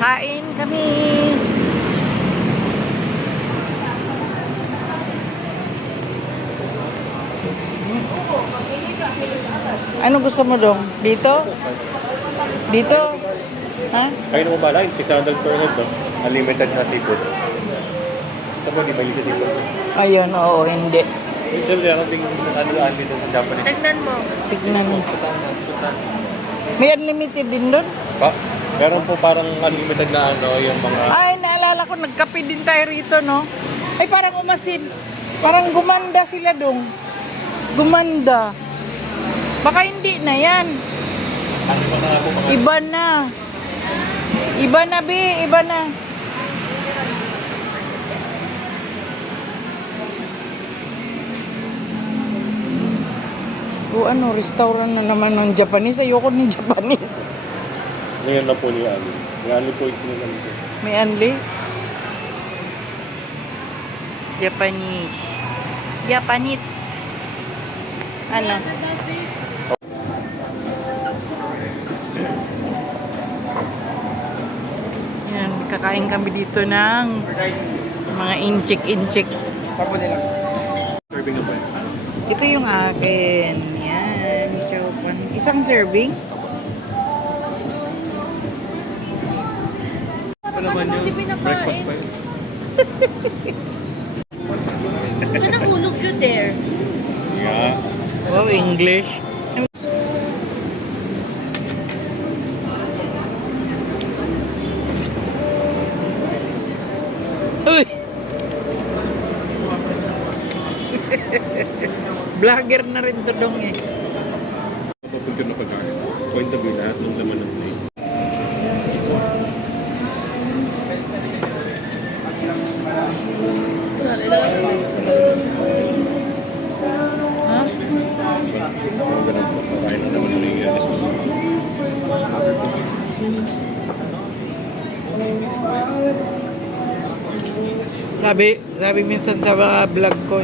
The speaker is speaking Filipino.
Kakain kami. Ano gusto mo dong? Dito? Dito? Ha? Kayo naman bala, 600 per head, no? Unlimited na seafood. Ito po, di ba yung seafood? Ayun, oo, hindi. Siyempre, ano ding unlimited sa Japanese? Tignan mo. Tignan mo. May unlimited din doon? Pa, meron po parang unlimited na ano, yung mga... Ay, naalala ko, nagkape din tayo rito, no? Ay, parang umasin. Parang gumanda sila dong. Gumanda. Baka hindi na yan. Ano ba na po mga... Iba na. Iba na, Bi. Iba na. O ano, restaurant na naman ng Japanese. Ayoko ng Japanese. Ngayon na po ni Ali. Ni Ali po yung sinilang po. May anli? Japanese. Japanese. Ano? Yan, kakain kami dito ng mga inchik-inchik. Serving na po yun. Ito yung akin. Yan, chowpan. Isang serving? Ano naman yung breakfast pa yun? Saan ang hulog yun there? Yeah. Oh, English. Uy! Vlogger na rin to dong eh. Papunta na pagkain. Point of view lahat ng laman ng plate. Ha? Mga ganun po. Pagkain na naman ng English. Sabi minsan sa mga vlog ko,